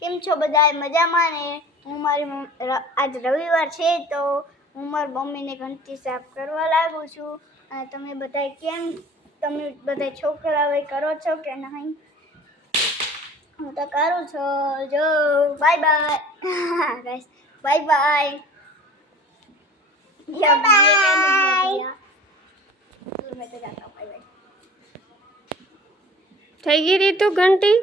કેમ છો બધાય મજામાં ને? હું મારી આજ રવિવાર છે તો હું મારી મમ્મીને ઘંટી સાફ કરવા લાગુ છું. અને તમે બધાય કેમ તમે બધાય છોકરાઓ કરો છો કે નહીં? હું તો કરું છું. જો bye bye guys, bye bye. થઈ ગઈ રીતુ ઘંટી?